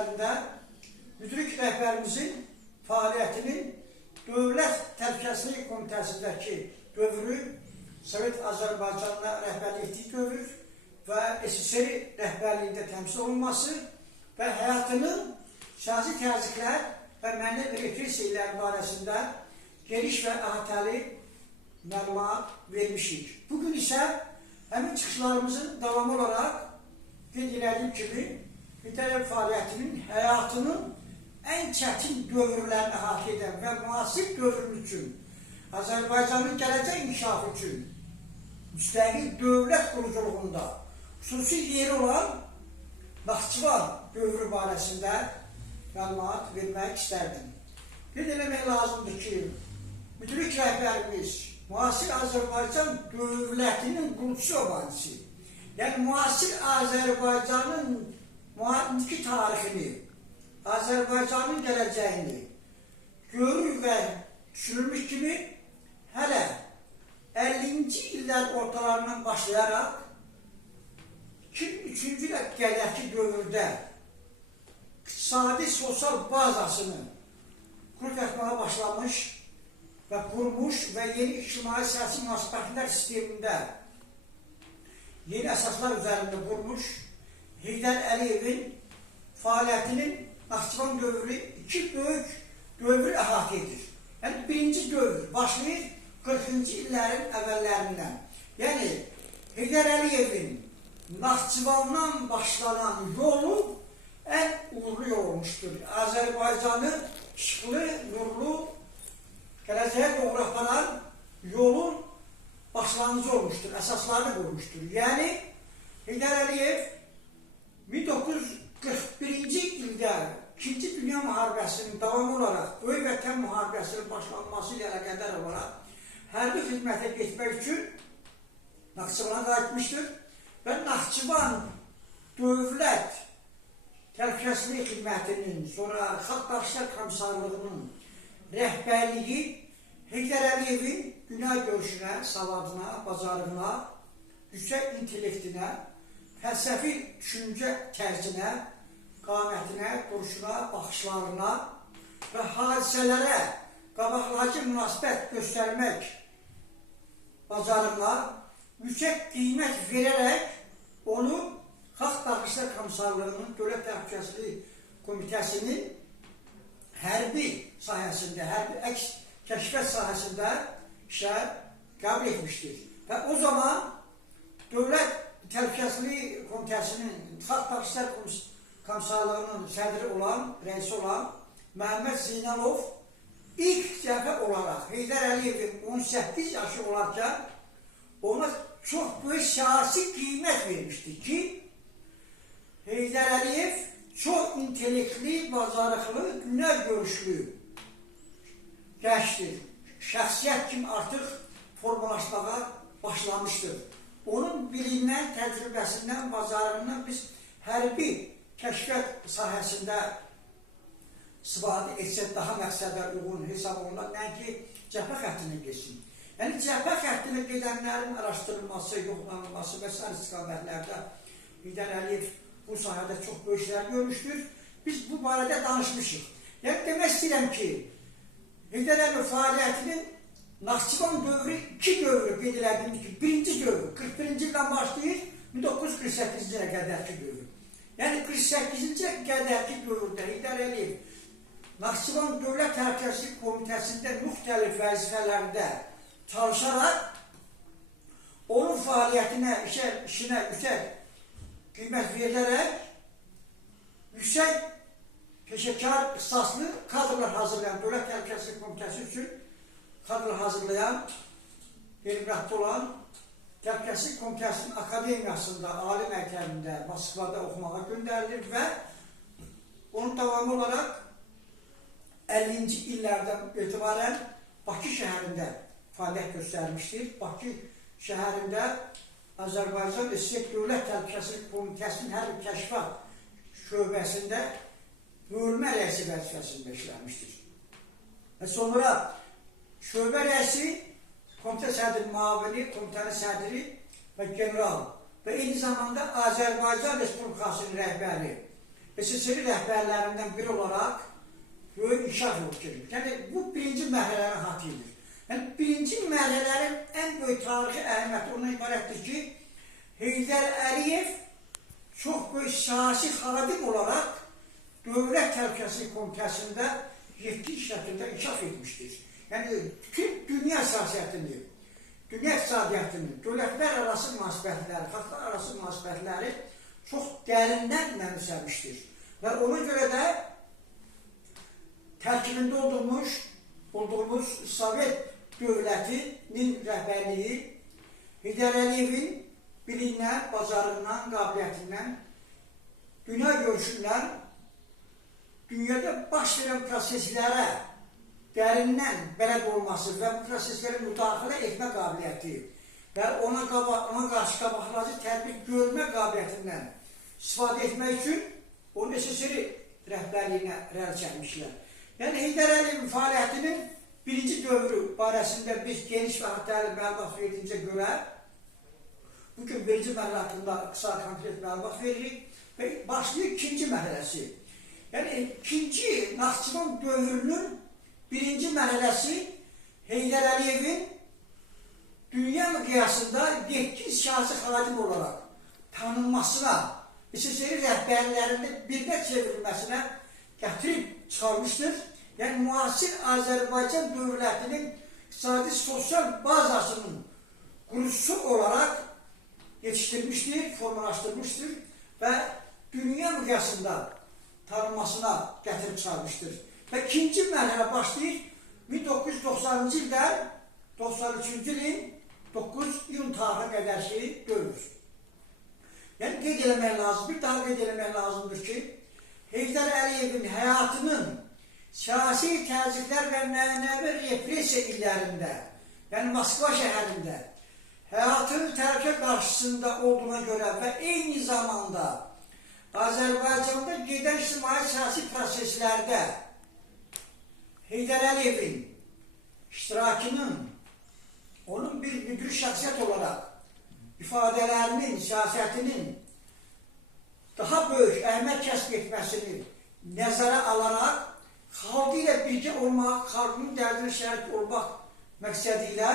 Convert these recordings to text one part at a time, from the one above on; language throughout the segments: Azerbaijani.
üzərində müdrik rəhbərimizin fəaliyyətinin Dövlət Təhlükəsizlik Komitəsindəki dövrü, Sovet Azərbaycanına rəhbərlik etdiyi dövr və SSR rəhbərliyində təmsil olunması və həyatının siyasi təzyiqlər və mənəvi repressiyalar barəsində geniş və əhatəli məlumat vermişik. Bugün isə həmin çıxışlarımızın davamı olaraq qeyd edildiyim kimi İtaliya fəaliyyətinin həyatının ən çətin dövrlərini əhatə edən və müasir dövrün üçün, Azərbaycanın gələcək inkişafı üçün müstəqil dövlət quruculuğunda xüsusi yeri olan Naxçıvan dövrü barəsində məlumat vermək istərdim. Qeyd eləmək lazımdır ki, müdrik rəhbərimiz müasir Azərbaycan dövlətinin qurucusu olanısı, yəni müasir Azərbaycanın müharibi tarixini, Azərbaycanın gələcəyini görür və düşünülmüş kimi hələ 50-ci illər ortalarından başlayaraq 2003-cü ilə qədərki dövrdə iqtisadi sosial bazasını qurub etməyə başlamış və qurmuş və yeni ictimai siyasi münasibətlər sistemində yeni əsaslar üzərində qurmuş Heydər Əliyevin fəaliyyətinin Naxçıvan dövrü iki böyük dövrü əhatə edir. Yəni birinci dövr başlayır 40-cı illərin əvvəllərindən. Yəni Heydər Əliyevin Naxçıvandan başlanan yolu ən uğurlu yol olmuşdur. Azərbaycanı işıqlı, nurlu, gələcəyə doğru aparan yolun başlanğıcı olmuşdur, əsaslarını qurmuşdur. Yəni Heydər Əliyev 1941-ci ildə İkinci Dünya Müharibəsinin davamı olaraq Böyük Vətən Müharibəsinin başlanması ilə əlaqədar olaraq hərbi xidmətə getmək üçün Naxçıvana qayıtmışdır və Naxçıvan Dövlət Təhlükəsizlik Xidmətinin, sonra Xalq Daşlar Komissarlığının rəhbərliyi Heydər Əliyevin dünya görüşünə, savadına, bacarığına, yüksək intellektinə, fəlsəfi düşüncə tərzinə, qamətinə, duruşuna, baxışlarına və hadisələrə qabaqlayıcı münasibət göstərmək bacarığına yüksək qiymət verərək onu Xalq Daşlar Komissarlığının Dövlət Təhlükəsizlik Komitəsinin hərbi sahəsində, hərbi əks kəşfiyyat sahəsində işə qəbul etmişdir. Və o zaman Dövlət Təhlükəsizlik Komitəsinin Xalq Daşlar Komissarlığının sədri olan, rəisi olan Məhəmməd Zeynalov ilk dəfə olaraq Heydər Əliyevin 18 yaşı olarkən ona çox böyük siyasi qiymət vermişdir ki, Heydər Əliyev çox intellektli, bacarıqlı, dünya görüşlü gəncdir. Şəxsiyyət kimi artıq formalaşmağa başlamışdır. Onun bilindən, təcrübəsindən, bacarığından biz hərbi kəşfiyyat sahəsində istifadə etsək daha məqsədə uyğun hesab olunan, nəinki cəbhə xəttinə geçsin. Yəni cəbhə xəttinə gedənlərin araşdırılması, yoxlanılması və s. istiqamətlərdə Heydər Əliyev bu sahədə çox böyük işlər görmüşdür. Biz bu barədə danışmışıq. Yəni demək istəyirəm ki, Heydər Əliyev fəaliyyətinin Naxçıvan dövrü iki dövrü qeyd edildiğimiz ki, birinci dövrü 41-ci ildən başlayır, 1948-ci ilə qədərki dövrü. Yəni 48-ci qədərki dövrdə Heydər Əliyev Naxçıvan Dövlət Təhlükəsizlik Komitəsində müxtəlif vəzifələrdə çalışaraq onun fəaliyyətinə, işinə yüksək qiymət verilərək yüksək peşəkar, ixtisaslı kadrlar hazırlayan Dövlət Təhlükəsizlik Komitəsi üçün kadrlar hazırlayan, Belqradda olan Təhlükəsizlik Komitəsinin akademiyasında, ali məktəbində, Moskvada oxumağa göndərilir və onun davamı olaraq 50-ci illərdən etibarən Bakı şəhərində fəaliyyət göstərmişdir. Bakı şəhərində Azərbaycan SSR Dövlət Təhlükəsizlik Komitəsinin hər bir kəşfiyyat şöbəsində bölmə rəisi vəzifəsində işləmişdir. Və sonra şöbə rəisi, komitə sədri müavini, komitənin sədri və general və eyni zamanda Azərbaycan Respublikasının rəhbəri SSR rəhbərlərindən biri olaraq böyük inkişaf yolu gedir. Yəni, bu birinci mərhələnin hatidir. Yəni, birinci mərhələnin ən böyük tarixi əhəmiyyəti ondan ibarətdir ki, Heydər Əliyev çox böyük siyasi xaradim olaraq Dövlət Təhlükəsizlik Komitəsində yetki şəklində inkişaf etmişdir. Yəni, bütün dünya siyasətini, dünya iqtisadiyyatını, dövlətlər arası münasibətləri, xalqlar arası münasibətləri çox dərindən mənimsəmişdir. Və ona görə də tərkibində olduğumuz Sovet dövlətinin rəhbərliyi Heydər Əliyevin bilindən, bacarığından, qabiliyyətindən, dünya görüşündən, dünyada baş verən proseslərə dərindən bələd olması və bu prosesləri müdaxilə etmə qabiliyyəti və ona qarşı qabaqlayıcı tədbir görmə qabiliyyətindən istifadə etmək üçün onu SSR rəhbərliyinə rəl çəkmişlər. Yəni, Heydər Əliyevin fəaliyyətinin birinci dövrü barəsində biz geniş və hattəli məlumat verdiyincə görə bugün birinci mərhələ haqqında qısa konkret məlumat veririk və başlayır ikinci mərhələsi. Yəni, ikinci Naxçıvan dövrünün birinci mərhələsi Heydər Əliyevin dünya miqyasında yetkin siyasi xaradim olaraq tanınmasına, SSR rəhbərlərində birinə çevrilməsinə gətirib çıxarmışdır. Yəni, müasir Azərbaycan dövlətinin iqtisadi sosial bazasının qurucusu olaraq yetişdirmişdir, formalaşdırmışdır və dünya miqyasında tanınmasına gətirib çıxarmışdır. Və ikinci mərhələ başlayır 1990-cı ildən 93-cü ilin 9 iyun tarixinə qədər ki, dövr. Yəni, qeyd eləmək lazım, bir daha qeyd eləmək lazımdır ki, Heydər Əliyevin həyatının siyasi təzyiqlər və mənəvi repressiya illərində, yəni Moskva şəhərində, həyatının təhlükə qarşısında olduğuna görə və eyni zamanda Azərbaycanda gedən ictimai siyasi proseslərdə Heydər Əliyevin iştirakının, onun bir müdür şəxsiyyət olaraq ifadələrinin, siyasətinin daha böyük əhəmiyyət kəsb etməsini nəzərə alaraq xalqı ilə birgə olmaq, xalqının dərdini şərik olmaq məqsədi ilə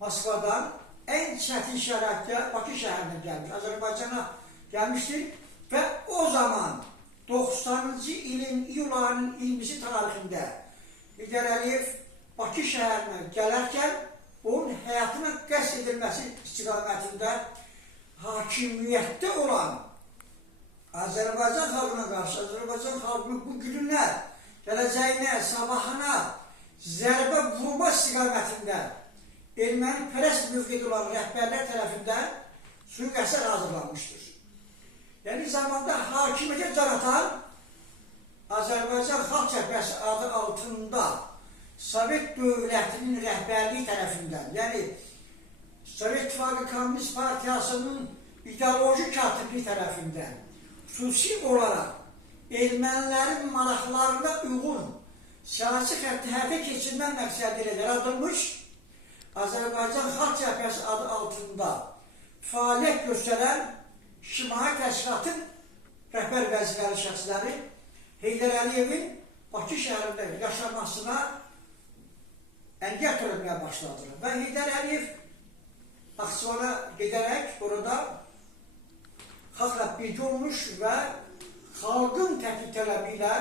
Moskvadan ən çətin şəraitdə Bakı şəhərinə gəlmiş, Azərbaycana gəlmişdir və o zaman 90-cı ilin iyul ayının 20-ci tarixində Heydər Əliyev Bakı şəhərinə gələrkən onun həyatına qəsd edilməsi istiqamətində hakimiyyətdə olan Azərbaycan xalqına qarşı, Azərbaycan xalqının bu gününə, gələcəyinə, sabahına zərbə vurma istiqamətində erməni pərəst mövqedə olan rəhbərlər tərəfindən sui-qəsd hazırlanmışdır. Yəni, zamanda hakimiyyətə can atan Azərbaycan Xalq Cəbhəsi adı altında Sovet dövlətinin rəhbərliyi tərəfindən, yəni Sovet İttifaqı Komünist Partiyasının ideoloji katibliyi tərəfindən xüsusi olaraq ermənilərin maraqlarına uyğun siyasi xətti həyata keçirmək məqsədi ilə yaradılmış Azərbaycan Xalq Cəbhəsi adı altında fəaliyyət göstərən ictimai təşkilatın rəhbər vəzifəli şəxsləri Heydər Əliyevin Bakı şəhərində yaşamasına əngəl törətməyə başladılar. Və Heydər Əliyev Naxçıvana gedərək orada xalqla birgə olmuş və xalqın təklif tələbi ilə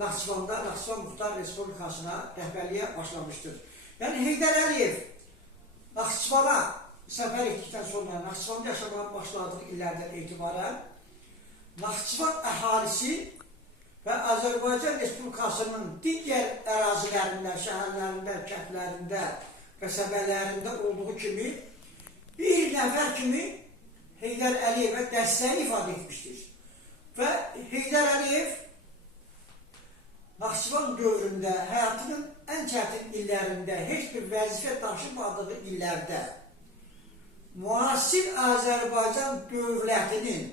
Naxçıvanda, Naxçıvan Muxtar Respublikasına rəhbərliyə başlamışdır. Yəni, Heydər Əliyev Naxçıvana səfər etdikdən sonra Naxçıvanda yaşamağa başladığı illərdən etibarən Naxçıvan əhalisi və Azərbaycan Respublikasının digər ərazilərində, şəhərlərində, kəndlərində, qəsəbələrində olduğu kimi bir nəfər kimi Heydər Əliyevə dəstəyi ifadə etmişdir. Və Heydər Əliyev Naxçıvan dövründə, həyatının ən çətin illərində, heç bir vəzifə daşımadığı illərdə müasir Azərbaycan dövlətinin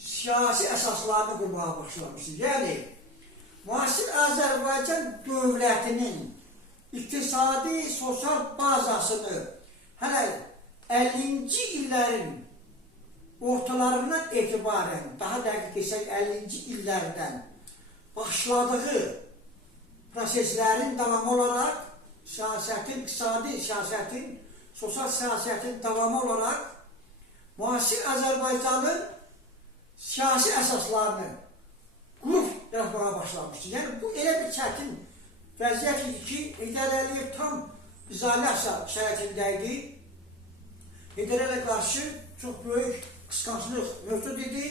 siyasi əsaslarını qurmağa başlamışdır. Yəni, müasir Azərbaycan dövlətinin iqtisadi, sosial bazasını hələ 50-ci illərin ortalarından etibarən, daha dəqiq desək 50-ci illərdən başladığı proseslərin davamı olaraq siyasətin, iqtisadi siyasətin, sosial siyasətin davamı olaraq müasir Azərbaycanın siyasi əsaslarını qurub yaratmağa başlamışdır. Yəni bu elə bir çətin vəziyyət idi ki, Heydər Əliyev tam izolyasiya şəraitində idi. Heydər Əliyə qarşı çox böyük qısqanclıq mövcud idi.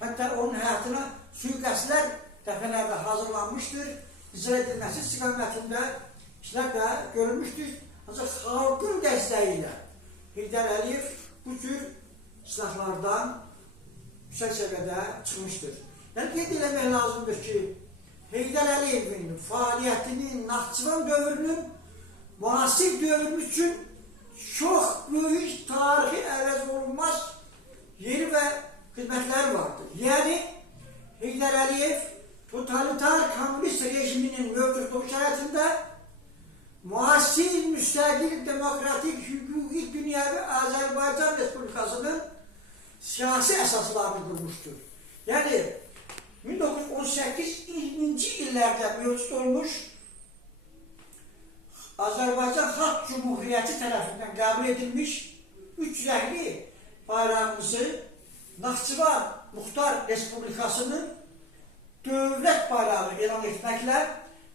Hətta onun həyatına sui-qəsdlər dəfələrlə hazırlanmışdır. İcra edilməsi istiqamətində işlər də görülmüşdür. Ancaq xalqın dəstəyi ilə Heydər Əliyev bu cür silahlardan yüksək səviyyədə çıxmışdır. Yəni qeyd eləmək lazımdır ki, Heydər Əliyevin fəaliyyətinin Naxçıvan dövrünün müasir dövrümüz üçün çox böyük tarixi əvəz olunmaz yeri və xidmətləri vardır. Yəni Heydər Əliyev totalitar kommunist rejiminin mövcudluğu şəraitində müasir, müstəqil, demokratik, hüquqi, dünyəvi Azərbaycan Respublikasının siyasi əsaslarını qurmuşdur. Yəni 1918-20-ci illərdə mövcud olmuş Azərbaycan Xalq Cumhuriyyəti tərəfindən qəbul edilmiş üç rəngli bayrağımızı Naxçıvan Muxtar Respublikasının dövlət bayrağı elan etməklə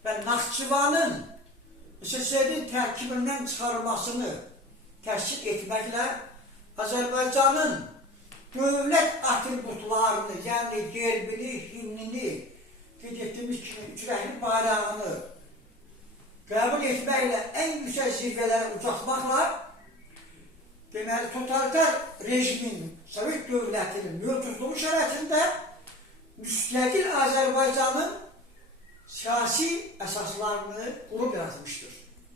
və Naxçıvanın SSR-in tərkibindən çıxarılmasını təşkil etməklə Azərbaycanın dövlət atributlarını, yəni gerbini, himnini, qeyd etdiyimiz kimi üç rəngli bayrağını qəbul etməklə ən yüksək zirvələrə ucaltmaqla deməli, totalitar rejimin, Sovet dövlətinin mövcudluğu şəraitində müstəqil Azərbaycanın siyasi əsaslarını qurub yaratmışdır.